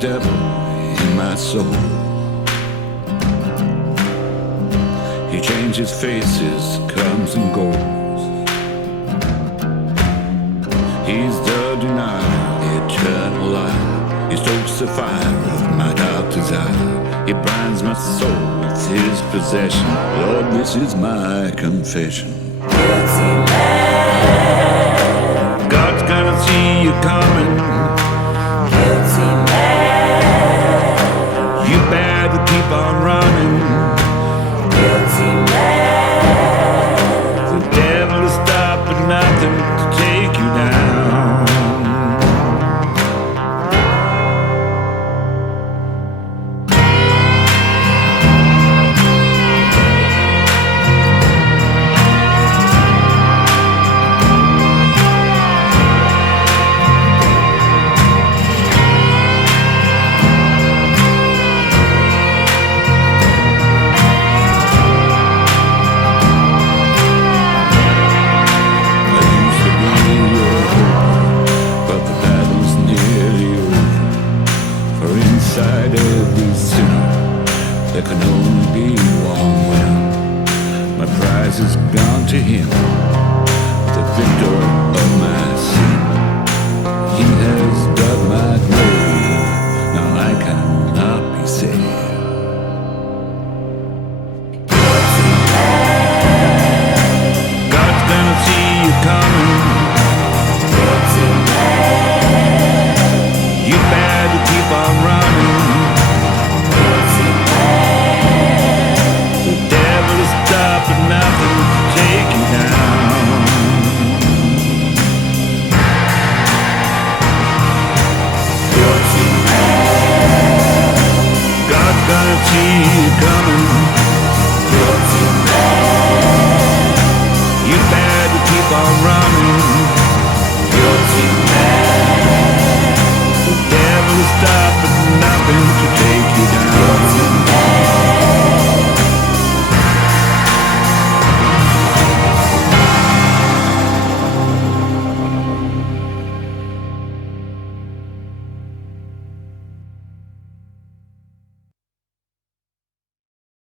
devil in my soul. He changes faces, comes and goes. He's the denier, eternal light. He stokes the fire of my dark desire. He binds my soul with his possession. Lord, this is my confession. Guilty man. God's gonna see you coming. Guilty man. You better keep on running. Guilty man. The devil is stopping nothing to take you down. Inside every sinner, there can only be one winner. My prize is gone to him, the victor of my sin. He has dug my grave, now I cannot be saved. God's gonna see you coming. You better keep on running. The devil is stopping nothing to take you down. God's gonna see you coming.